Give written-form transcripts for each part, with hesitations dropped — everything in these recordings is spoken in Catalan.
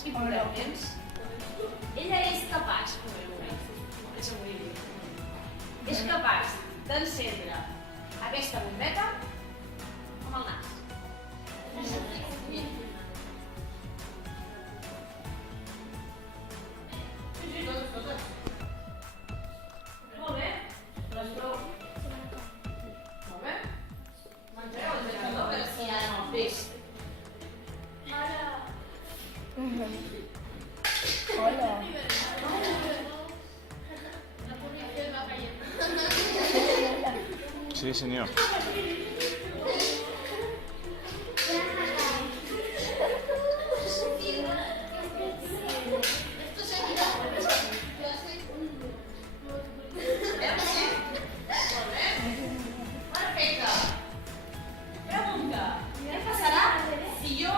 forts i potents. Ella és capaç, és capaç d'encendre aquesta bombeta amb el nas. Sí, totes. Molt bé. Les prou. Molt bé. Menjareu el menjador, però si ara no el peix. Hola. Sí, senyor. Perfecte. Pregunta. Què passarà si jo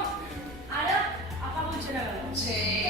ara apago el generador? Sí.